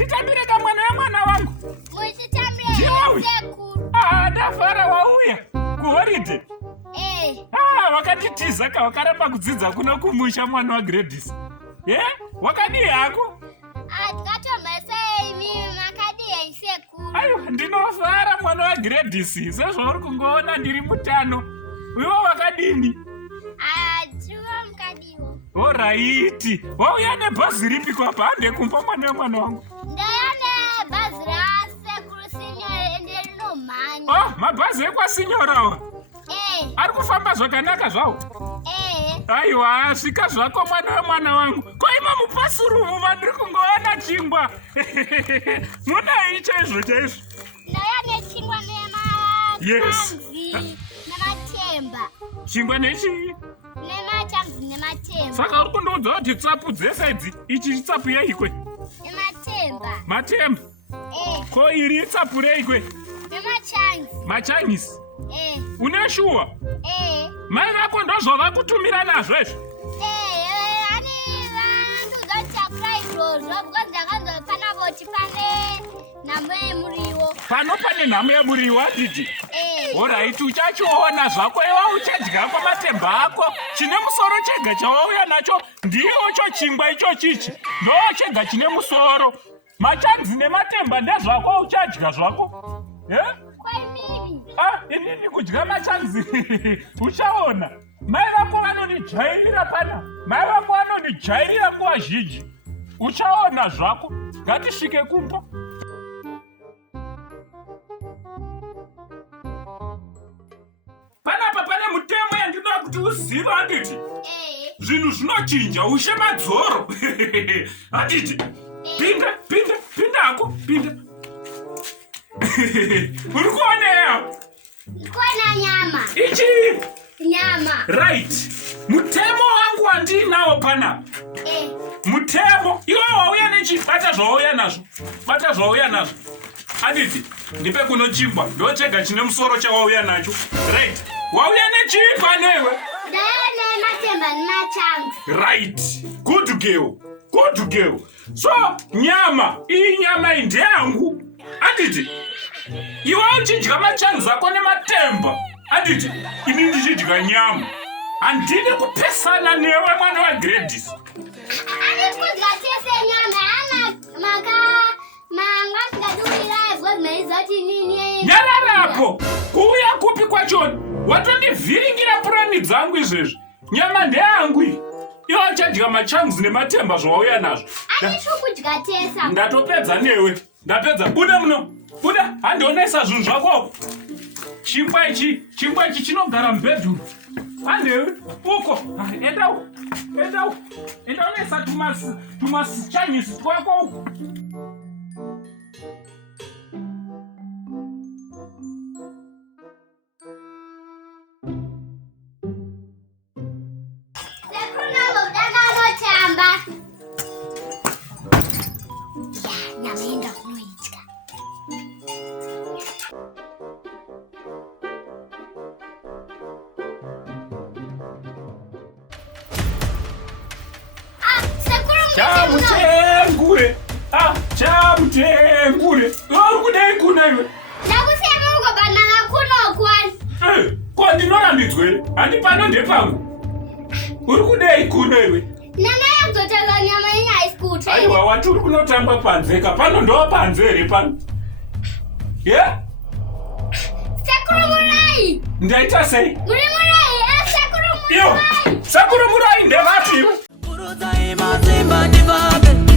Titambire kamwana wemwana wangu. Muchitambire sekuru. Ndafara wauya kuhoride. Wakanditiza wakaramba kudzidza kuno kumusha mwana waGladys. Wakadii hako? Atikatomesei mimi makadii sekuru. Ayo, ndinofara mwana waGladys. Sezvauri kungoona ndiri mutano. Iwe wakadini? Chiva mukadiwo. Alright. Wauya nebhazi ripi kwapa hande kumpa mwana wangu? Ndauya nebhazi rasekuru Sinyora ende rinomhanya. Mabhazi ekwasinyorawa? Ari kufamba zvakanaka zvawo? Aiwa, svika zvako mwana wangu. Koima mupasurumu vandiri kungoona chingwa. Munai chaizvo. Ndauya nechingwa nematanzi nematemba. Chingwa nechi? Nematanzi nematemba. Saka uri kundoudza kuti tsapu dzese idzi, ichi tsapu yeikwe? Nematemba. Matemba? Ko iri tsapu reikwe? Machinese. Une shuwa? Mai vako ndozvavakutumira nazvo izvo? Hani vanduzotakura izvozvo because ndakanzopana voti pane nhamo yemuriwo. Pano pane nhamo yemuriwo adidi? Alright, uchachiona zvako iwa uchadya kwamatemba ako. Chine musoro chega chawauya nacho ndicho chingwa ichochichi. Ndo chega chine musoro. Machanzi nematemba ndezvako uchadya zvako. Inini kudya machanzi. Uchaona. Mai vako vanonijairira pana. Mai vako vanonijairira nguva zhinji. Uchaona zvako. Ngatisvike kumba. Panapa pane mutemo yandinoda kuti uzive handiti. Zvinhu zvinochinja ushe madzoro. Handiti. Pinda hako. Uri kuoneya? Kuona nyama. Ichi? Nyama. Right. Mutemo wangu wandinawo panapa. Mutemo. Iwe wauya nechi? Bata zvauya nazvo. Handiti. Ndipe kuno chingwa. Ndo chega chine musoro chawauya nacho. Right. Wauya nechingwa newe? Ndauya nematemba nemachanzi. Right. Good girl. So, nyama. Iyi nyama iyi ndeyangu. Handiti. Iwe uchidya machanzi ako nematemba. Handiti. Ini ndichidya nyama. Handidi kupesana newe mwana waGladys. Ani kudya tese nyama. Nyararapo. Kuuya kupi kwachona? Watondivhiringira purani dzangu izvezvi. Nyama ndeyangu iyi. Iwe uchadya machanzi nematemba zvawauya nazvo. Ani kudya tesa. Ndatopedza newe. Buda muno. Buda, handionesa zvinhu zvako. Chingwa ichi chinogara mubhedhuru. Handewe, uko. Endawo. Endaonesa tumasichanyisi twako uko. Chamutengure. Uri kudai kuna iwe? Ndakusema uko banana kuno kwani. Ko ndinorambidzwa ere? Handi pano ndepangu. Uri kudai kuna iwe? Nana yakutotanga nyama yenyai skute. Aiwa, wati uri kunotamba panze ka. Pano ndo panze ere pano. Sekuru murai. Ndaita sei? Muri murai, sekuru murai. Sekuru murai ndevati iwe? Uruza imazimba ndivabe.